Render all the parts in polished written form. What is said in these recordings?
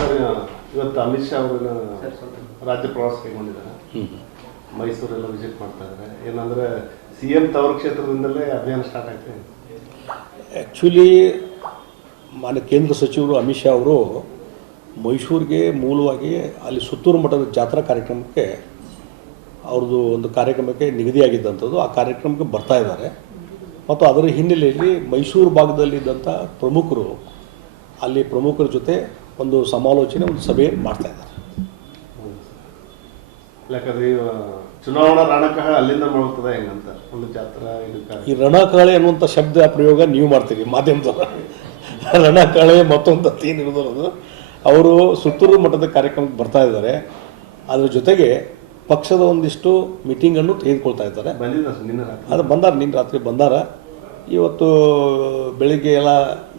Sir ಇವತ್ತು ಅಮಿತ್ ಶಾ ಅವರನ್ನ ರಾಜ್ಯ ಪ್ರವಾಸ ಕೈಗೊಂಡಿದ್ದಾರೆ. ಮೈಸೂರೆಲ್ಲ ವಿಸಿಟ್ ಮಾಡ್ತಾ ಇದ್ದಾರೆ. ಏನಂದರೆ CM ತವರು ಕ್ಷೇತ್ರದಿಂದಲೇ ಅಭಿಯಾನ ಸ್ಟಾರ್ಟ್ ಆಯ್ತು. ಆ್ಯಕ್ಚುಲಿ ಮಾನ್ಯ ಕೇಂದ್ರ ಸಚಿವರು ಅಮಿತ್ ಶಾ ಅವರು ಮೈಸೂರಿಗೆ ಮೂಲವಾಗಿ ಅಲ್ಲಿ ಸುತ್ತೂರು ಮಠದ ಜಾತ್ರಾ ಕಾರ್ಯಕ್ರಮಕ್ಕೆ ಅವ್ರದ್ದು ಒಂದು ಕಾರ್ಯಕ್ರಮಕ್ಕೆ ನಿಗದಿಯಾಗಿದ್ದಂಥದ್ದು. ಆ ಕಾರ್ಯಕ್ರಮಕ್ಕೆ ಬರ್ತಾ ಇದ್ದಾರೆ ಮತ್ತು ಅದರ ಹಿನ್ನೆಲೆಯಲ್ಲಿ ಮೈಸೂರು ಭಾಗದಲ್ಲಿದ್ದಂಥ ಪ್ರಮುಖರು ಅಲ್ಲಿ ಪ್ರಮುಖರ ಜೊತೆ ಒಂದು ಸಮಾಲೋಚನೆ, ಒಂದು ಸಭೆ ಮಾಡ್ತಾ ಇದ್ದಾರೆ. ಯಾಕಂದರೆ ಚುನಾವಣಾ ರಣಕಹ ಅಲ್ಲಿಂದ ಮಾಡ್ತದೆ ಹೆಂಗಂತ ಒಂದು ಜಾತ್ರಾ ಇದಕ್ಕೆ. ಈ ರಣಕಾಳೆ ಅನ್ನುವಂಥ ಶಬ್ದ ಪ್ರಯೋಗ ನೀವು ಮಾಡ್ತೀರಿ ಮಾಧ್ಯಮದವರು. ರಣಕಾಳೆ ಮತ್ತೊಂದು ಏನಿರೋದು, ಅವರು ಸುತ್ತೂರು ಮಠದ ಕಾರ್ಯಕ್ರಮಕ್ಕೆ ಬರ್ತಾ ಇದ್ದಾರೆ. ಅದರ ಜೊತೆಗೆ ಪಕ್ಷದ ಒಂದಿಷ್ಟು ಮೀಟಿಂಗನ್ನು ತೆಗೆದುಕೊಳ್ತಾ ಇದ್ದಾರೆ. ಅದು ಬಂದಾರ, ನಿನ್ನ ರಾತ್ರಿ ಬಂದಾರ. ಇವತ್ತು ಬೆಳಿಗ್ಗೆ ಎಲ್ಲ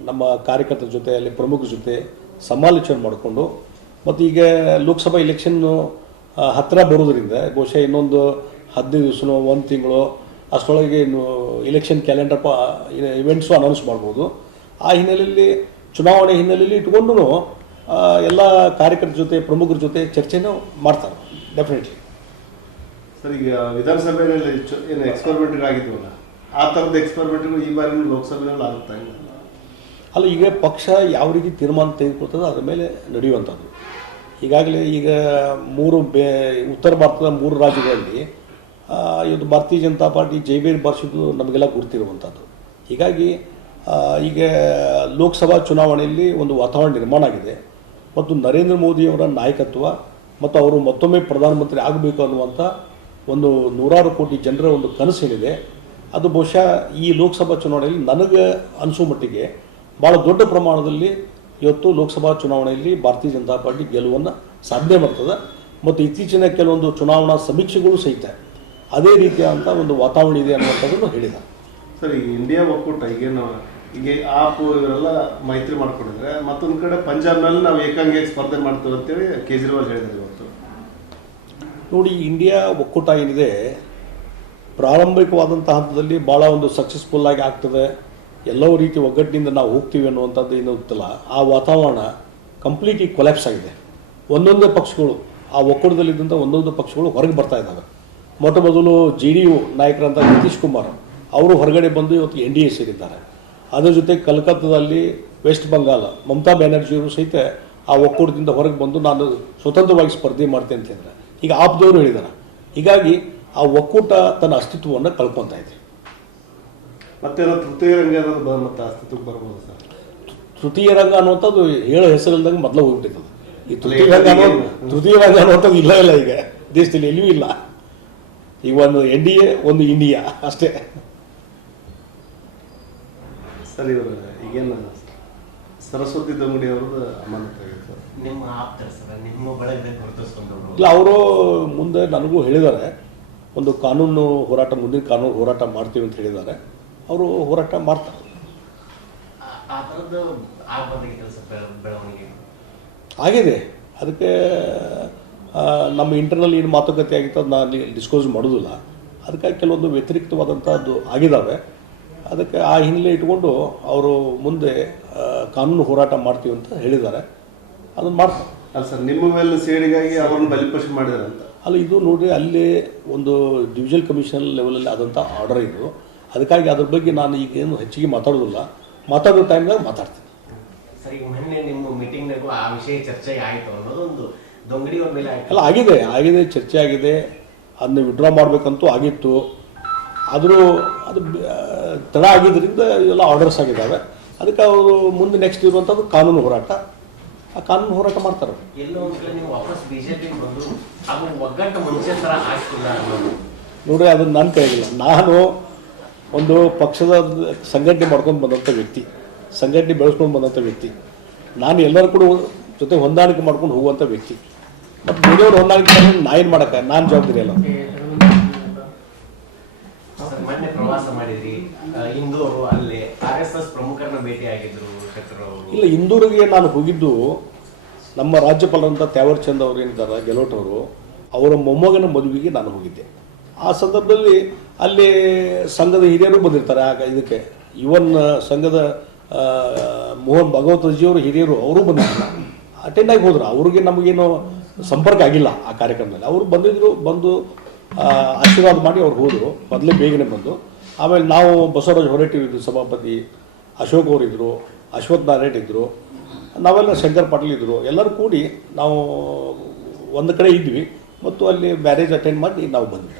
ನಮ್ಮ ಕಾರ್ಯಕರ್ತರ ಜೊತೆ ಅಲ್ಲಿ ಪ್ರಮುಖರ ಜೊತೆ ಸಮಾಲೋಚನೆ ಮಾಡಿಕೊಂಡು, ಮತ್ತು ಈಗ ಲೋಕಸಭಾ ಇಲೆಕ್ಷನ್ನು ಹತ್ತಿರ ಬರೋದ್ರಿಂದ ಬಹುಶಃ ಇನ್ನೊಂದು 15 ದಿವಸನೋ 1 ತಿಂಗಳು ಅಷ್ಟರೊಳಗೆ ಇಲೆಕ್ಷನ್ ಕ್ಯಾಲೆಂಡರ್ ಇವೆಂಟ್ಸು ಅನೌನ್ಸ್ ಮಾಡ್ಬೋದು. ಆ ಹಿನ್ನೆಲೆಯಲ್ಲಿ ಚುನಾವಣೆ ಹಿನ್ನೆಲೆಯಲ್ಲಿ ಇಟ್ಕೊಂಡು ಎಲ್ಲ ಕಾರ್ಯಕರ್ತರ ಜೊತೆ ಪ್ರಮುಖರ ಜೊತೆ ಚರ್ಚೆನೂ ಮಾಡ್ತಾರೆ ಡೆಫಿನೆಟ್ಲಿ. ಸರ್, ಈಗ ವಿಧಾನಸಭೆಯಲ್ಲಿ ಏನು ಎಕ್ಸ್ಪೆರಿಮೆಂಟ್ ಆಗಿದ್ವಲ್ಲ, ಆ ಥರದ ಎಕ್ಸ್ಪೆರಿಮೆಂಟ್ಗಳು ಈ ಬಾರಿ ಲೋಕಸಭೆಯಲ್ಲಿ ಆಗುತ್ತಾ ಇಲ್ಲ? ಅಲ್ಲ, ಈಗ ಪಕ್ಷ ಯಾವ ರೀತಿ ತೀರ್ಮಾನ ತೆಗೆದುಕೊಳ್ತದೆ ಅದರ ಮೇಲೆ ನಡೆಯುವಂಥದ್ದು. ಈಗಾಗಲೇ ಈಗ ಉತ್ತರ ಭಾರತದ 3 ರಾಜ್ಯಗಳಲ್ಲಿ ಇವತ್ತು ಭಾರತೀಯ ಜನತಾ ಪಾರ್ಟಿ ಜೈಬೇರಿ ಬಾರಿಸಿದ್ದು ನಮಗೆಲ್ಲ ಗುರುತಿರುವಂಥದ್ದು. ಹೀಗಾಗಿ ಈಗ ಲೋಕಸಭಾ ಚುನಾವಣೆಯಲ್ಲಿ ಒಂದು ವಾತಾವರಣ ನಿರ್ಮಾಣ ಆಗಿದೆ ಮತ್ತು ನರೇಂದ್ರ ಮೋದಿಯವರ ನಾಯಕತ್ವ ಮತ್ತು ಅವರು ಮತ್ತೊಮ್ಮೆ ಪ್ರಧಾನಮಂತ್ರಿ ಆಗಬೇಕು ಅನ್ನುವಂಥ ಒಂದು 100 ಕೋಟಿ ಜನರ ಒಂದು ಕನಸೇನಿದೆ, ಅದು ಬಹುಶಃ ಈ ಲೋಕಸಭಾ ಚುನಾವಣೆಯಲ್ಲಿ ನನಗೆ ಅನಿಸೋ ಮಟ್ಟಿಗೆ ಭಾಳ ದೊಡ್ಡ ಪ್ರಮಾಣದಲ್ಲಿ ಇವತ್ತು ಲೋಕಸಭಾ ಚುನಾವಣೆಯಲ್ಲಿ ಭಾರತೀಯ ಜನತಾ ಪಾರ್ಟಿ ಗೆಲುವನ್ನು ಸಾಧನೆ ಮಾಡ್ತದೆ. ಮತ್ತು ಇತ್ತೀಚಿನ ಕೆಲವೊಂದು ಚುನಾವಣಾ ಸಮೀಕ್ಷೆಗಳು ಸಹಿತ ಅದೇ ರೀತಿಯಾದಂಥ ಒಂದು ವಾತಾವರಣ ಇದೆ ಅನ್ನುವಂಥದ್ದನ್ನು ಹೇಳಿದ್ದಾರೆ. ಸರ್, ಈ ಇಂಡಿಯಾ ಒಕ್ಕೂಟ ಈಗ ಆಪು ಇವರೆಲ್ಲ ಮೈತ್ರಿ ಮಾಡ್ಕೊಂಡಿದ್ರೆ, ಮತ್ತೊಂದು ಕಡೆ ಪಂಜಾಬ್ನಲ್ಲಿ ನಾವು ಏಕಾಂಗಿಯಾಗಿ ಸ್ಪರ್ಧೆ ಮಾಡ್ತೇವೆ ಅಂತೇಳಿ ಕೇಜ್ರಿವಾಲ್ ಹೇಳಿದ್ದಾರೆ ಇವತ್ತು. ನೋಡಿ, ಇಂಡಿಯಾ ಒಕ್ಕೂಟ ಏನಿದೆ ಪ್ರಾರಂಭಿಕವಾದಂಥ ಹಂತದಲ್ಲಿ ಭಾಳ ಒಂದು ಸಕ್ಸಸ್ಫುಲ್ಲಾಗಿ ಆಗ್ತದೆ, ಎಲ್ಲವೂ ರೀತಿ ಒಗ್ಗಟ್ಟಿನಿಂದ ನಾವು ಹೋಗ್ತೀವಿ ಅನ್ನುವಂಥದ್ದು ಏನು ಗೊತ್ತಿಲ್ಲ. ಆ ವಾತಾವರಣ ಕಂಪ್ಲೀಟ್ಲಿ ಕೊಲ್ಯಾಪ್ಸ್ ಆಗಿದೆ. ಒಂದೊಂದೇ ಪಕ್ಷಗಳು, ಆ ಒಕ್ಕೂಟದಲ್ಲಿದ್ದಂಥ ಒಂದೊಂದು ಪಕ್ಷಗಳು ಹೊರಗೆ ಬರ್ತಾ ಇದ್ದಾವೆ. ಮೊಟ್ಟ ಮೊದಲು JDU ನಾಯಕರಂಥ ನಿತೀಶ್ ಕುಮಾರ್ ಅವರು ಹೊರಗಡೆ ಬಂದು ಇವತ್ತು NDA ಸೇರಿದ್ದಾರೆ. ಅದರ ಜೊತೆ ಕಲ್ಕತ್ತಾದಲ್ಲಿ ವೆಸ್ಟ್ ಬಂಗಾಳ ಮಮತಾ ಬ್ಯಾನರ್ಜಿಯವರು ಸಹಿತ ಆ ಒಕ್ಕೂಟದಿಂದ ಹೊರಗೆ ಬಂದು ನಾನು ಸ್ವತಂತ್ರವಾಗಿ ಸ್ಪರ್ಧೆ ಮಾಡ್ತೇನೆ ಅಂತ ಹೇಳಿದ್ರೆ ಈಗ ಆಪ್ದವರು ಹೇಳಿದ್ದಾರೆ. ಹೀಗಾಗಿ ಆ ಒಕ್ಕೂಟ ತನ್ನ ಅಸ್ತಿತ್ವವನ್ನು ಕಳ್ಕೊತಾ ಇದೆ. ಮತ್ತೇನೋ ತೃತೀಯ ರಂಗ ಮತ್ತೆ ಅಸ್ತಿತ್ವಕ್ಕೆ ಬರ್ಬೋದು ಸರ್? ತೃತೀಯ ರಂಗ ಅನ್ನುವಂಥದ್ದು ಹೇಳೋ ಹೆಸರಿಲ್ದಂಗೆ ಮೊದಲು ಹೋಗ್ಬಿಟ್ಟಿರ್ತದೆ. ಈ ತೃತೀಯ ರಂಗ ಅನ್ನುವಂಥದ್ದು ಇಲ್ಲ ಈಗ ದೇಶದಲ್ಲಿ ಎಲ್ಲಿಯೂ ಇಲ್ಲ. ಈಗ ಒಂದು NDA, ಒಂದು ಇಂಡಿಯಾ ಅಷ್ಟೇ. ಸರ್, ಇವರು ಈಗೇನು ಸರಸ್ವತಿ ದೊಂಗಡಿ ಅವ್ರದ್ದು ಅಮಾನತಾಗಿತ್ತು. ಇಲ್ಲ, ಅವರು ಮುಂದೆ ನನಗೂ ಹೇಳಿದ್ದಾರೆ, ಒಂದು ಕಾನೂನು ಹೋರಾಟ, ಮುಂದಿನ ಕಾನೂನು ಹೋರಾಟ ಮಾಡ್ತೀವಿ ಅಂತ ಹೇಳಿದ್ದಾರೆ. ಅವರು ಹೋರಾಟ ಮಾಡ್ತಾರೆ. ಆಗಿದೆ. ಅದಕ್ಕೆ ನಮ್ಮ ಇಂಟರ್ನಲ್ ಏನು ಮಾತುಕತೆ ಆಗಿತ್ತು ಅದು ನಾನು ಡಿಸ್ಕ್ಲೋಸ್ ಮಾಡೋದಿಲ್ಲ. ಅದಕ್ಕಾಗಿ ಕೆಲವೊಂದು ವ್ಯತಿರಿಕ್ತವಾದಂಥದ್ದು ಆಗಿದ್ದಾವೆ. ಅದಕ್ಕೆ ಆ ಹಿನ್ನೆಲೆ ಇಟ್ಕೊಂಡು ಅವರು ಮುಂದೆ ಕಾನೂನು ಹೋರಾಟ ಮಾಡ್ತೀವಿ ಅಂತ ಹೇಳಿದ್ದಾರೆ. ಅದನ್ನು ಮಾಡ್ತಾರೆ. ಅಲ್ಲ ಸರ್, ನಿಮ್ಮ ಮೇಲೆ ಸೇಡಿಗಾಗಿ ಅವರನ್ನು ಬಲಿಪಶು ಮಾಡಿದ್ದಾರೆ ಅಂತ ಅಲ್ಲ, ಇದು ನೋಡಿ ಅಲ್ಲಿ ಒಂದು ಡಿವಿಷನಲ್ ಕಮಿಷನ್ ಲೆವೆಲಲ್ಲಿ ಆದಂಥ ಆರ್ಡರ್ ಇದು. ಅದಕ್ಕಾಗಿ ಅದ್ರ ಬಗ್ಗೆ ನಾನು ಈಗೇನು ಹೆಚ್ಚಿಗೆ ಮಾತಾಡೋದಿಲ್ಲ. ಮಾತಾಡೋ ಟೈಮ್ನಾಗ ಮಾತಾಡ್ತೀನಿ. ಸರ್, ಈಗ ಮೊನ್ನೆ ನಿಮ್ಮ ಮೀಟಿಂಗ್ನಾಗೂ ಆ ವಿಷಯ ಚರ್ಚೆ ಆಯಿತು ಅನ್ನೋದು ಒಂದು ದೊಂಗಡಿ ಅವ್ರ ಮೇಲೆ ಅಲ್ಲ, ಆಗಿದೆ, ಚರ್ಚೆ ಆಗಿದೆ. ಅದನ್ನ ವಿಡ್ರಾ ಮಾಡಬೇಕಂತೂ ಆಗಿತ್ತು. ಆದರೂ ಅದು ತಡ ಆಗಿದ್ದರಿಂದ ಎಲ್ಲ ಆರ್ಡರ್ಸ್ ಆಗಿದ್ದಾವೆ. ಅದಕ್ಕೆ ಅವರು ಮುಂದೆ ನೆಕ್ಸ್ಟ್ ಇರುವಂಥದ್ದು ಕಾನೂನು ಹೋರಾಟ. ಆ ಕಾನೂನು ಹೋರಾಟ ಮಾಡ್ತಾರೆ. ಎಲ್ಲೋ ಒಂದ್ಸಲ ನೀವು ವಾಪಸ್ BJP ಬಂದು ಅದು ಒಗ್ಗಟ್ಟು ಮುಂಚೆ ಥರ ಆಗ್ತಿಲ್ಲ ಅನ್ನೋದು ನೋಡ್ರಿ, ಅದನ್ನು ನನ್ನ ಕೈಗಿಲ್ಲ. ನಾನು ಒಂದು ಪಕ್ಷದ ಸಂಘಟನೆ ಮಾಡ್ಕೊಂಡು ಬಂದಂಥ ವ್ಯಕ್ತಿ, ಸಂಘಟನೆ ಬೆಳೆಸ್ಕೊಂಡು ಬಂದಂಥ ವ್ಯಕ್ತಿ. ನಾನು ಎಲ್ಲರೂ ಕೂಡ ಜೊತೆ ಹೊಂದಾಣಿಕೆ ಮಾಡ್ಕೊಂಡು ಹೋಗುವಂಥ ವ್ಯಕ್ತಿ. ಮತ್ತು ಬೇರೆಯವ್ರು ಹೊಂದಾಣಿಕೆ ನಾ ಏನು ಮಾಡೋಕ್ಕೆ ನಾನು ಜವಾಬ್ದಾರಿ ಅಲ್ಲ. ಮೊನ್ನೆ ಪ್ರವಾಸ ಮಾಡಿದ್ರಿ, ಇಂದೂರು, ಅಲ್ಲಿ RSS ಪ್ರಮುಖರನ್ನ ಭೇಟಿ ಆಗಿದ್ರು ಶೆಟ್ಟರ್ ಅವರು. ಇಲ್ಲ, ಇಂದೂರಿಗೆ ನಾನು ಹೋಗಿದ್ದು ನಮ್ಮ ರಾಜ್ಯಪಾಲರಂಥ ತ್ಯಾವರ್ ಚಂದ್ ಅವರು ಏನಿದ್ದಾರೆ, ಗೆಲೋಟ್ ಅವರು, ಅವರ ಮೊಮ್ಮಗನ ಮದುವೆಗೆ ನಾನು ಹೋಗಿದ್ದೆ. ಆ ಸಂದರ್ಭದಲ್ಲಿ ಅಲ್ಲಿ ಸಂಘದ ಹಿರಿಯರು ಬಂದಿರ್ತಾರೆ. ಆಗ ಇದಕ್ಕೆ ಇವನ್ ಸಂಘದ ಮೋಹನ್ ಭಾಗವತಜಿಯವರು ಹಿರಿಯರು ಅವರು ಬಂದಿರ್ತಾರೆ. ಅಟೆಂಡ್ ಆಗಿ ಹೋದ್ರು. ಅವ್ರಿಗೆ ನಮಗೇನು ಸಂಪರ್ಕ ಆಗಿಲ್ಲ ಆ ಕಾರ್ಯಕ್ರಮದಲ್ಲಿ. ಅವರು ಬಂದು ಆಶೀರ್ವಾದ ಮಾಡಿ ಅವ್ರು ಹೋದರು, ಮೊದಲೇ ಬೇಗನೆ ಬಂದು. ಆಮೇಲೆ ನಾವು ಬಸವರಾಜ್ ಹೊರಟ್ಟಿ ಇದ್ದರು, ಸಭಾಪತಿ ಅಶೋಕ್ ಅವರು ಇದ್ದರು, ಅಶ್ವಥ್ ನಾರಾಯಣ್ ಇದ್ದರು, ನಾವೆಲ್ಲ ಶಂಕರ್ ಪಾಟೀಲ್ ಇದ್ದರು. ಎಲ್ಲರೂ ಕೂಡಿ ನಾವು ಒಂದು ಕಡೆ ಇದ್ವಿ ಮತ್ತು ಅಲ್ಲಿ ಮ್ಯಾರೇಜ್ ಅಟೆಂಡ್ ಮಾಡಿ ನಾವು ಬಂದ್ವಿ.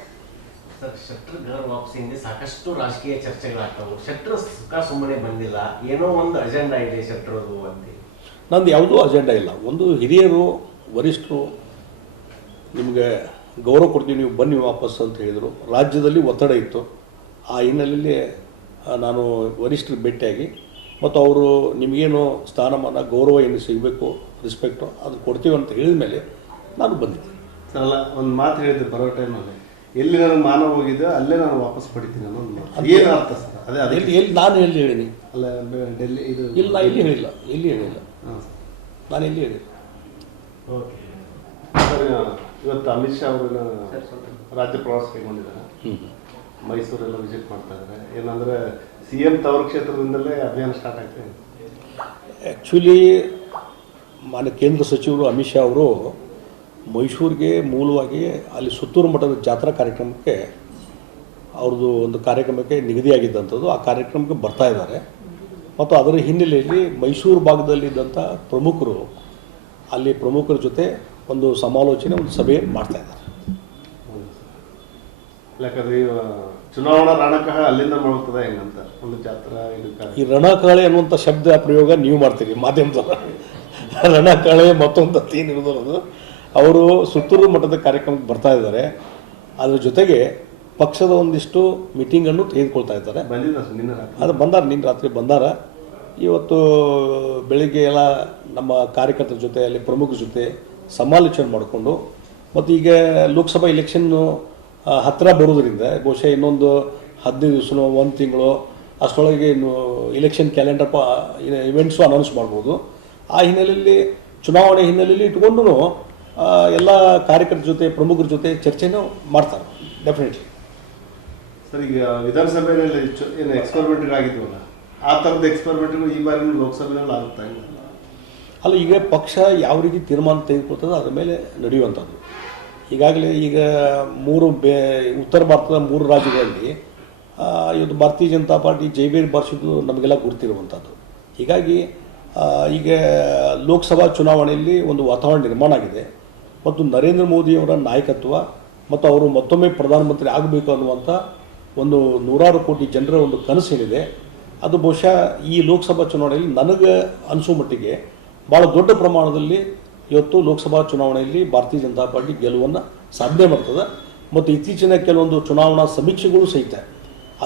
ಸರ್, ಶೆಟ್ಟರ್ ಗರ್ ವಾಪಸಿಂದ ಸಾಕಷ್ಟು ರಾಜಕೀಯ ಚರ್ಚೆಗಳಾಗ್ತಾವೆ. ಶೆಟ್ಟರ್ ಸುಖ ಸುಮ್ಮನೆ ಬಂದಿಲ್ಲ, ಏನೋ ಒಂದು ಅಜೆಂಡಾ ಇದೆ ಶೆಟ್ಟರದು ಅಂತ. ನಂದು ಯಾವುದೂ ಅಜೆಂಡಾ ಇಲ್ಲ. ಒಂದು ಹಿರಿಯರು ವರಿಷ್ಠರು ನಿಮಗೆ ಗೌರವ ಕೊಡ್ತೀವಿ, ನೀವು ಬನ್ನಿ ವಾಪಸ್ ಅಂತ ಹೇಳಿದರು. ರಾಜ್ಯದಲ್ಲಿ ಒತ್ತಡ ಇತ್ತು. ಆ ಹಿನ್ನೆಲೆಯಲ್ಲಿ ನಾನು ವರಿಷ್ಠರಿಗೆ ಭೇಟಿಯಾಗಿ ಮತ್ತು ಅವರು ನಿಮಗೇನು ಸ್ಥಾನಮಾನ ಗೌರವ ಏನು ಸಿಗಬೇಕು, ರೆಸ್ಪೆಕ್ಟು ಅದು ಕೊಡ್ತೀವಿ ಅಂತ ಹೇಳಿದ ಮೇಲೆ ನಾನು ಬಂದಿದ್ದೆ. ಅಲ್ಲ, ಒಂದು ಮಾತು ಹೇಳಿದ್ದೆ ಬರೋ ಟೈಮಲ್ಲಿ, ಎಲ್ಲಿ ನನಗೆ ಮಾನ ಹೋಗಿದ್ದೆ ಅಲ್ಲೇ ನಾನು ವಾಪಸ್ ಪಡಿತೀನಿ ಅನ್ನೋ ಒಂದು ಮಾತು. ಏನು ಅರ್ಥ ಸರ್? ಅದೇ ಎಲ್ಲಿ ನಾನು ಎಲ್ಲಿ ಹೇಳಿನಿ? ಅಲ್ಲ, ಡೆಲ್ಲಿ ಇದು ಇಲ್ಲ, ಎಲ್ಲಿ ಹೇಳಿಲ್ಲ. ಹಾಂ ಸರ್, ನಾನು ಎಲ್ಲಿ ಹೇಳಿಲ್ಲ. ಓಕೆ ಸರ್, ಇವತ್ತು ಅಮಿತ್ ಶಾ ಅವರ ರಾಜ್ಯ ಪ್ರವಾಸ ಕೈಗೊಂಡಿದ್ದಾರೆ. ಮೈಸೂರೆಲ್ಲ ವಿಸಿಟ್ ಮಾಡ್ತಾ ಇದ್ದಾರೆ. ಏನಂದರೆ CM ತವರು ಕ್ಷೇತ್ರದಿಂದಲೇ ಅಭಿಯಾನ ಸ್ಟಾರ್ಟ್ ಆಗ್ತದೆ. ಆ್ಯಕ್ಚುಲಿ ಮಾನ್ಯ ಕೇಂದ್ರ ಸಚಿವರು ಅಮಿತ್ ಶಾ ಅವರು ಮೈಸೂರಿಗೆ ಮೂಲವಾಗಿ ಅಲ್ಲಿ ಸುತ್ತೂರು ಮಠದ ಜಾತ್ರಾ ಕಾರ್ಯಕ್ರಮಕ್ಕೆ ಅವ್ರದ್ದು ಒಂದು ಕಾರ್ಯಕ್ರಮಕ್ಕೆ ನಿಗದಿಯಾಗಿದ್ದಂಥದ್ದು. ಆ ಕಾರ್ಯಕ್ರಮಕ್ಕೆ ಬರ್ತಾ ಇದ್ದಾರೆ ಮತ್ತು ಅದರ ಹಿನ್ನೆಲೆಯಲ್ಲಿ ಮೈಸೂರು ಭಾಗದಲ್ಲಿದ್ದಂಥ ಪ್ರಮುಖರು ಅಲ್ಲಿ ಪ್ರಮುಖರ ಜೊತೆ ಒಂದು ಸಮಾಲೋಚನೆ, ಒಂದು ಸಭೆ ಮಾಡ್ತಾ ಇದ್ದಾರೆ. ಯಾಕಂದ್ರೆ ಚುನಾವಣಾ ರಣಕಹ ಅಲ್ಲಿಂದ ಮಾಡ್ತದೆ ಹೆಂಗಂತ ಒಂದು ಜಾತ್ರಾ ಇದಕ್ಕೆ. ಈ ರಣಕಹಳೆ ಅನ್ನುವಂಥ ಶಬ್ದ ಪ್ರಯೋಗ ನೀವು ಮಾಡ್ತೀರಿ ಮಾಧ್ಯಮದವರು. ರಣಕಹಳೆ ಮತ್ತೊಂದು ಏನಿರೋದು, ಅವರು ಸುತ್ತೂರು ಮಠದ ಕಾರ್ಯಕ್ರಮಕ್ಕೆ ಬರ್ತಾ ಇದ್ದಾರೆ. ಅದ್ರ ಜೊತೆಗೆ ಪಕ್ಷದ ಒಂದಿಷ್ಟು ಮೀಟಿಂಗನ್ನು ತೆಗೆದುಕೊಳ್ತಾ ಇದ್ದಾರೆ. ಅದು ಬಂದಾರ, ನಿನ್ನ ರಾತ್ರಿ ಬಂದಾರ. ಇವತ್ತು ಬೆಳಿಗ್ಗೆ ಎಲ್ಲ ನಮ್ಮ ಕಾರ್ಯಕರ್ತರ ಜೊತೆ ಅಲ್ಲಿ ಪ್ರಮುಖರ ಜೊತೆ ಸಮಾಲೋಚನೆ ಮಾಡಿಕೊಂಡು ಮತ್ತು ಈಗ ಲೋಕಸಭಾ ಇಲೆಕ್ಷನ್ನು ಹತ್ತಿರ ಬರೋದ್ರಿಂದ ಬಹುಶಃ ಇನ್ನೊಂದು 15 ದಿವಸನೋ 1 ತಿಂಗಳು ಅಷ್ಟರೊಳಗೆ ಇನ್ನು ಇಲೆಕ್ಷನ್ ಕ್ಯಾಲೆಂಡರ್ ಇವೆಂಟ್ಸು ಅನೌನ್ಸ್ ಮಾಡ್ಬೋದು. ಆ ಹಿನ್ನೆಲೆಯಲ್ಲಿ ಚುನಾವಣೆ ಹಿನ್ನೆಲೆಯಲ್ಲಿ ಇಟ್ಕೊಂಡು ಎಲ್ಲ ಕಾರ್ಯಕರ್ತರ ಜೊತೆ ಪ್ರಮುಖರ ಜೊತೆ ಚರ್ಚೆನೂ ಮಾಡ್ತಾರೆ ಡೆಫಿನೆಟ್ಲಿ. ಸರ್, ಈಗ ವಿಧಾನಸಭೆಯಲ್ಲಿ ಏನು ಎಕ್ಸ್ಪೆರಿಮೆಂಟ್ ಆಗಿದ್ವಲ್ಲ, ಆ ಥರದ ಎಕ್ಸ್ಪೆರಿಮೆಂಟ್ಗಳು ಈ ಬಾರಿ ಲೋಕಸಭೆಯಲ್ಲಿ ಆಗುತ್ತಾ ಇಲ್ಲ? ಅಲ್ಲ, ಈಗ ಪಕ್ಷ ಯಾವ ರೀತಿ ತೀರ್ಮಾನ ತೆಗೆದುಕೊಳ್ತದೆ ಅದ್ರ ಮೇಲೆ ನಡೆಯುವಂಥದ್ದು. ಈಗಾಗಲೇ ಈಗ ಉತ್ತರ ಭಾರತದ 3 ರಾಜ್ಯಗಳಲ್ಲಿ ಇವತ್ತು ಭಾರತೀಯ ಜನತಾ ಪಾರ್ಟಿ ಜೈಬೇರಿ ಬಾರಿಸಿದ್ದು ನಮಗೆಲ್ಲ ಗುರುತಿರುವಂಥದ್ದು. ಹೀಗಾಗಿ ಈಗ ಲೋಕಸಭಾ ಚುನಾವಣೆಯಲ್ಲಿ ಒಂದು ವಾತಾವರಣ ನಿರ್ಮಾಣ ಆಗಿದೆ ಮತ್ತು ನರೇಂದ್ರ ಮೋದಿಯವರ ನಾಯಕತ್ವ ಮತ್ತು ಅವರು ಮತ್ತೊಮ್ಮೆ ಪ್ರಧಾನಮಂತ್ರಿ ಆಗಬೇಕು ಅನ್ನುವಂಥ ಒಂದು 100 ಕೋಟಿ ಜನರ ಒಂದು ಕನಸೇನಿದೆ, ಅದು ಬಹುಶಃ ಈ ಲೋಕಸಭಾ ಚುನಾವಣೆಯಲ್ಲಿ ನನಗೆ ಅನಿಸೋ ಮಟ್ಟಿಗೆ ಭಾಳ ದೊಡ್ಡ ಪ್ರಮಾಣದಲ್ಲಿ ಇವತ್ತು ಲೋಕಸಭಾ ಚುನಾವಣೆಯಲ್ಲಿ ಭಾರತೀಯ ಜನತಾ ಪಾರ್ಟಿ ಗೆಲುವನ್ನು ಸಾಧನೆ ಮಾಡ್ತದೆ. ಮತ್ತು ಇತ್ತೀಚಿನ ಕೆಲವೊಂದು ಚುನಾವಣಾ ಸಮೀಕ್ಷೆಗಳು ಸಹಿತ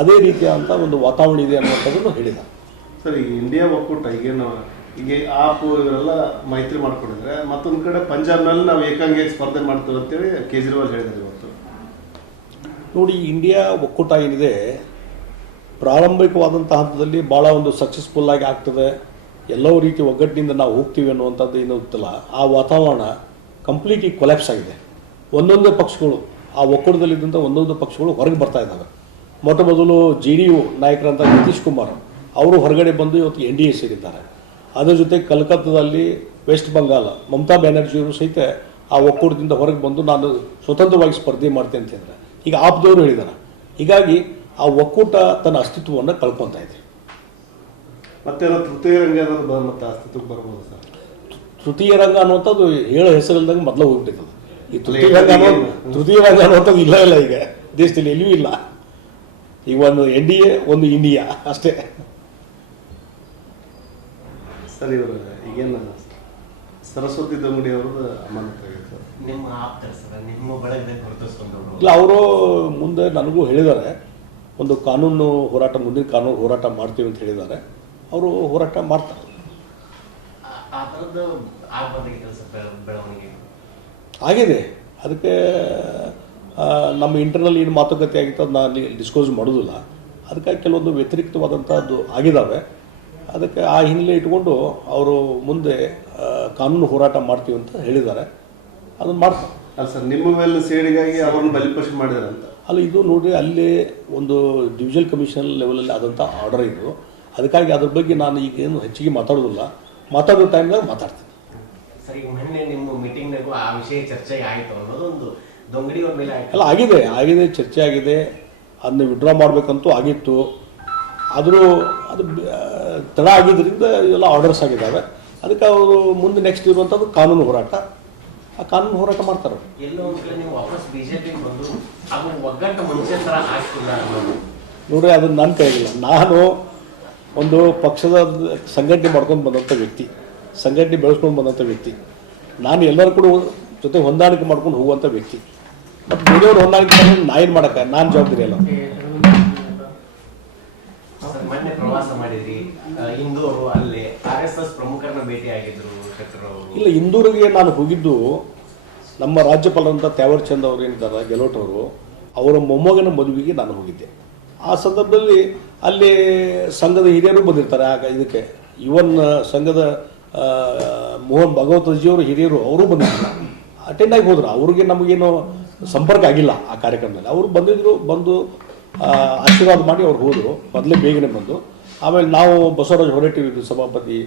ಅದೇ ರೀತಿಯಾದಂಥ ಒಂದು ವಾತಾವರಣ ಇದೆ ಅನ್ನುವಂಥದ್ದನ್ನು ಹೇಳಿದ್ದಾರೆ. ಸರ್, ಈಗ ಇಂಡಿಯಾ ಒಕ್ಕೂಟ ಈಗೇನು ಈಗ ಆಪು ಇವರೆಲ್ಲ ಮೈತ್ರಿ ಮಾಡ್ಕೊಂಡಿದ್ದಾರೆ. ಮತ್ತೊಂದು ಕಡೆ ಪಂಜಾಬ್ನಲ್ಲಿ ನಾವು ಏಕಾಂಗಿಯಾಗಿ ಸ್ಪರ್ಧೆ ಮಾಡ್ತೇವೆ ಅಂತೇಳಿ ಕೇಜ್ರಿವಾಲ್ ಹೇಳಿದ್ದಾರೆ ಇವತ್ತು. ನೋಡಿ, ಇಂಡಿಯಾ ಒಕ್ಕೂಟ ಏನಿದೆ ಪ್ರಾರಂಭಿಕವಾದಂಥ ಹಂತದಲ್ಲಿ ಭಾಳ ಒಂದು ಸಕ್ಸಸ್ಫುಲ್ಲಾಗಿ ಆಗ್ತದೆ, ಎಲ್ಲವೂ ರೀತಿ ಒಗ್ಗಟ್ಟಿನಿಂದ ನಾವು ಹೋಗ್ತೀವಿ ಅನ್ನುವಂಥದ್ದು ಏನು ಗೊತ್ತಿಲ್ಲ. ಆ ವಾತಾವರಣ ಕಂಪ್ಲೀಟ್ಲಿ ಕೊಲ್ಯಾಪ್ಸ್ ಆಗಿದೆ. ಒಂದೊಂದು ಪಕ್ಷಗಳು ಆ ಒಕ್ಕೂಟದಲ್ಲಿದ್ದಂಥ ಒಂದೊಂದು ಪಕ್ಷಗಳು ಹೊರಗೆ ಬರ್ತಾ ಇದ್ದಾವೆ. ಮೊಟ್ಟ ಮೊದಲು JDU ನಾಯಕರಂಥ ನಿತೀಶ್ ಕುಮಾರ್ ಅವರು ಹೊರಗಡೆ ಬಂದು ಇವತ್ತು NDA ಸೇರಿದ್ದಾರೆ. ಅದರ ಜೊತೆ ಕಲ್ಕತ್ತಾದಲ್ಲಿ ವೆಸ್ಟ್ ಬಂಗಾಳ ಮಮತಾ ಬ್ಯಾನರ್ಜಿಯವರು ಸಹಿತ ಆ ಒಕ್ಕೂಟದಿಂದ ಹೊರಗೆ ಬಂದು ನಾನು ಸ್ವತಂತ್ರವಾಗಿ ಸ್ಪರ್ಧೆ ಮಾಡ್ತೇನೆ ಅಂತ ಹೇಳಿದ್ರೆ ಈಗ ಆಪ್ದವರು ಹೇಳಿದ್ದಾರೆ. ಹೀಗಾಗಿ ಆ ಒಕ್ಕೂಟ ತನ್ನ ಅಸ್ತಿತ್ವವನ್ನು ಕಳ್ಕೊತಾ ಇದೆ. ಮತ್ತೇನೋ ತೃತೀಯ ರಂಗ ಏನಾದ್ರು ಮತ್ತೆ ಅಸ್ತಿತ್ವಕ್ಕೆ ಬರ್ಬೋದು ಸರ್? ತೃತೀಯ ರಂಗ ಅನ್ನುವಂಥದ್ದು ಹೇಳೋ ಹೆಸರಿಲ್ದಂಗೆ ಮೊದಲು ಹೋಗ್ಬಿಟ್ಟಿರ್ತದೆ. ಈ ತೃತೀಯ ರಂಗ ಅನ್ನುವಂಥದ್ದು ಇಲ್ಲ ಈಗ ದೇಶದಲ್ಲಿ ಎಲ್ಲಿಯೂ ಇಲ್ಲ. ಈಗ ಒಂದು NDA ಒಂದು ಇಂಡಿಯಾ ಅಷ್ಟೇ. ಸರ್, ಇವರು ಈಗೇನು ಸರಸ್ವತಿ ದೊಂಗಡಿ ಅವ್ರದ್ದು ಅಮಾನತ್ ಆಗಿತ್ತು. ನಿಮ್ಮ ಆಪ್ತರ ಸರ್, ನಿಮ್ಮ ಬಳಗದಲ್ಲಿ ಗುರುತಿಸ್ಕೊಂಡವರು ಇಲ್ಲ, ಅವರು ಮುಂದೆ ನನಗೂ ಹೇಳಿದ್ದಾರೆ ಒಂದು ಕಾನೂನು ಹೋರಾಟ, ಮುಂದಿನ ಕಾನೂನು ಹೋರಾಟ ಮಾಡ್ತೀವಿ ಅಂತ ಹೇಳಿದ್ದಾರೆ. ಅವರು ಹೋರಾಟ ಮಾಡ್ತಾರೆ. ಆ ಥರದ್ದು ಆಗಬಾರ್ದಾಗಿತ್ತು ಸರ್ ಬೆಳವಣಿಗೆ ಆಗಿದೆ. ಅದಕ್ಕೆ ನಮ್ಮ ಇಂಟರ್ನಲ್ ಏನು ಮಾತುಕತೆ ಆಗಿತ್ತು ಅದು ನಾನು ಡಿಸ್ಕ್ಲೋಸ್ ಮಾಡೋದಿಲ್ಲ. ಅದಕ್ಕಾಗಿ ಕೆಲವೊಂದು ವ್ಯತಿರಿಕ್ತವಾದಂಥದ್ದು ಆಗಿದ್ದಾವೆ. ಅದಕ್ಕೆ ಆ ಹಿನ್ನೆಲೆ ಇಟ್ಕೊಂಡು ಅವರು ಮುಂದೆ ಕಾನೂನು ಹೋರಾಟ ಮಾಡ್ತೀವಿ ಅಂತ ಹೇಳಿದ್ದಾರೆ. ಅದನ್ನು ಮಾಡ್ತಾರೆ. ಅಲ್ಲ ಸರ್, ನಿಮ್ಮ ಮೇಲೆ ಸೇಡಿಗಾಗಿ ಅವ್ರನ್ನ ಬಲಿಪಶು ಮಾಡಿದಾರೆ ಅಂತ ಅಲ್ಲ, ಇದು ನೋಡಿ ಅಲ್ಲಿ ಒಂದು ಡಿವಿಷನಲ್ ಕಮಿಷನರ್ ಲೆವೆಲಲ್ಲಿ ಆದಂಥ ಆರ್ಡರ್ ಇದು. ಅದಕ್ಕಾಗಿ ಅದ್ರ ಬಗ್ಗೆ ನಾನು ಈಗೇನು ಹೆಚ್ಚಿಗೆ ಮಾತಾಡೋದಿಲ್ಲ. ಮಾತಾಡೋ ಟೈಮ್ದಾಗ ಮಾತಾಡ್ತೀನಿ. ಸರ್ ಈಗ ಮೊನ್ನೆ ನಿಮ್ಮ ಮೀಟಿಂಗ್ನಾಗೂ ಆ ವಿಷಯ ಚರ್ಚೆ ಆಯಿತು ಅನ್ನೋದೊಂದು ದೊಂಗಡಿಯವ್ರ ಮೇಲೆ ಆಯ್ತು. ಅಲ್ಲ ಆಗಿದೆ ಚರ್ಚೆ ಆಗಿದೆ. ಅದನ್ನ ವಿಡ್ರಾ ಮಾಡಬೇಕಂತೂ ಆಗಿತ್ತು. ಆದರೂ ಅದು ತಡ ಆಗಿದ್ದರಿಂದ ಎಲ್ಲ ಆರ್ಡರ್ಸ್ ಆಗಿದ್ದಾವೆ. ಅದಕ್ಕೆ ಅವರು ಮುಂದೆ ನೆಕ್ಸ್ಟ್ ಇರುವಂಥದ್ದು ಕಾನೂನು ಹೋರಾಟ. ಆ ಕಾನೂನು ಹೋರಾಟ ಮಾಡ್ತಾರೆ. ಎಲ್ಲೋ ಒಂದು ಕಡೆ ನೀವು ವಾಪಸ್ ಬಿಜೆಪಿಗೆ ಬಂದು ಅದು ಒಗ್ಗಟ್ಟು ಮುಂಚೆ ಥರ ಆಗ್ತಿಲ್ಲ ಅನ್ನೋದು ನೋಡ್ರಿ, ಅದನ್ನು ನನ್ನ ಕೈಗಿಲ್ಲ. ನಾನು ಒಂದು ಪಕ್ಷದ ಸಂಘಟನೆ ಮಾಡ್ಕೊಂಡು ಬಂದಂಥ ವ್ಯಕ್ತಿ, ಸಂಘಟನೆ ಬೆಳೆಸ್ಕೊಂಡು ಬಂದಂಥ ವ್ಯಕ್ತಿ. ನಾನು ಎಲ್ಲರೂ ಕೂಡ ಜೊತೆ ಹೊಂದಾಣಿಕೆ ಮಾಡ್ಕೊಂಡು ಹೋಗುವಂಥ ವ್ಯಕ್ತಿ. ಮತ್ತು ಬೇರೆಯವ್ರು ಹೊಂದಾಣಿಕೆ ನಾ ಏನು ಮಾಡೋಕ್ಕೆ ನಾನು ಜವಾಬ್ದಾರಿ ಅಲ್ಲ. ಸರ್ ಮೊನ್ನೆ ಪ್ರವಾಸ ಮಾಡಿದ್ರಿ, ಇಂದೂರು ಅಲ್ಲಿ RSS ಪ್ರಮುಖರನ್ನ ಭೇಟಿ ಆಗಿದ್ರು ಶೆಟ್ಟರ್ ಅವರು. ಇಲ್ಲ, ಇಂದೂರಿಗೆ ನಾನು ಹೋಗಿದ್ದು ನಮ್ಮ ರಾಜ್ಯಪಾಲರಂಥ ತ್ಯಾವರ್ ಚಂದ್ ಅವರು ಏನಿದ್ದಾರೆ ಗೆಲೋಟ್ ಅವರು, ಅವರ ಮೊಮ್ಮಗನ ಮದುವೆಗೆ ನಾನು ಹೋಗಿದ್ದೆ. ಆ ಸಂದರ್ಭದಲ್ಲಿ ಅಲ್ಲಿ ಸಂಘದ ಹಿರಿಯರು ಬಂದಿರ್ತಾರೆ. ಆಗ ಇದಕ್ಕೆ ಇವನ್ ಸಂಘದ ಮೋಹನ್ ಭಗವತಜಿಯವರು ಹಿರಿಯರು ಅವರು ಬಂದಿದ್ರು, ಅಟೆಂಡ್ ಆಗಿ ಹೋದ್ರು. ಅವ್ರಿಗೆ ನಮಗೇನು ಸಂಪರ್ಕ ಆಗಿಲ್ಲ ಆ ಕಾರ್ಯಕ್ರಮದಲ್ಲಿ. ಅವರು ಬಂದಿದ್ರು, ಬಂದು ಆಶೀರ್ವಾದ ಮಾಡಿ ಅವ್ರು ಹೋದರು. ಮೊದಲೇ ಬೇಗನೆ ಬಂದು ಆಮೇಲೆ ನಾವು ಬಸವರಾಜ್ ಹೊರಟ್ಟಿದ್ರು, ಸಭಾಪತಿ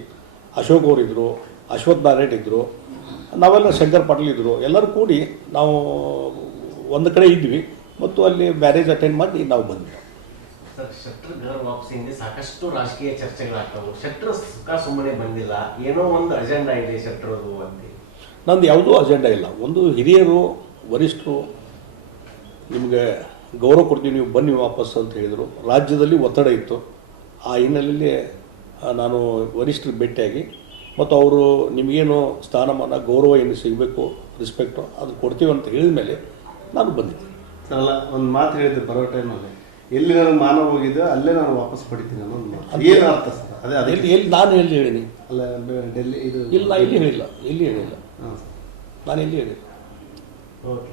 ಅಶೋಕ್ ಅವರಿದ್ದರು, ಅಶ್ವಥ್ ನಾರಾಯಣ್ ಇದ್ದರು, ನಾವೆಲ್ಲ ಶಂಕರ್ ಪಾಟೀಲ್ ಇದ್ದರು. ಎಲ್ಲರೂ ಕೂಡಿ ನಾವು ಒಂದು ಕಡೆ ಇದ್ವಿ ಮತ್ತು ಅಲ್ಲಿ ಮ್ಯಾರೇಜ್ ಅಟೆಂಡ್ ಮಾಡಿ ನಾವು ಬಂದ್ವಿ. ಸರ್ ಶೆಟ್ಟರ್ ಗರ್ ವಾಪಸಿಂದ ಸಾಕಷ್ಟು ರಾಜಕೀಯ ಚರ್ಚೆಗಳಾಗ್ತಾವೆ. ಶೆಟ್ಟರ್ ಸುಖ ಸುಮ್ಮನೆ ಬಂದಿಲ್ಲ, ಏನೋ ಒಂದು ಅಜೆಂಡಾ ಇದೆ ಶೆಟ್ಟರದು ಅಂತ. ನಂದು ಯಾವುದೂ ಅಜೆಂಡಾ ಇಲ್ಲ. ಒಂದು ಹಿರಿಯರು ವರಿಷ್ಠರು ನಿಮಗೆ ಗೌರವ ಕೊಡ್ತೀವಿ, ನೀವು ಬನ್ನಿ ವಾಪಸ್ ಅಂತ ಹೇಳಿದರು. ರಾಜ್ಯದಲ್ಲಿ ಒತ್ತಡ ಇತ್ತು. ಆ ಹಿನ್ನೆಲೆಯಲ್ಲಿ ನಾನು ವರಿಷ್ಠರಿಗೆ ಭೇಟಿಯಾಗಿ ಮತ್ತು ಅವರು ನಿಮಗೇನು ಸ್ಥಾನಮಾನ ಗೌರವ ಏನು ಸಿಗಬೇಕು, ರೆಸ್ಪೆಕ್ಟು ಅದು ಕೊಡ್ತೀವಿ ಅಂತ ಹೇಳಿದ ಮೇಲೆ ನಾನು ಬಂದಿದ್ದೆ. ಅಲ್ಲ, ಒಂದು ಮಾತು ಹೇಳಿದ್ದೆ ಬರೋ ಟೈಮಲ್ಲಿ, ಎಲ್ಲಿ ನನಗೆ ಮಾನ ಹೋಗಿದ್ದೆ ಅಲ್ಲೇ ನಾನು ವಾಪಸ್ ಪಡಿತೀನಿ ಅನ್ನೋ ಒಂದು ಮಾತು. ಏನು ಅರ್ಥ ಸರ್? ಅದೇ ಎಲ್ಲಿ ನಾನು ಎಲ್ಲಿ ಹೇಳಿನಿ? ಅಲ್ಲ, ಡೆಲ್ಲಿ ಇದು ಇಲ್ಲ, ಎಲ್ಲಿ ಹೇಳಿಲ್ಲ. ಹಾಂ ನಾನು ಎಲ್ಲಿ ಹೇಳಿಲ್ಲ. ಓಕೆ.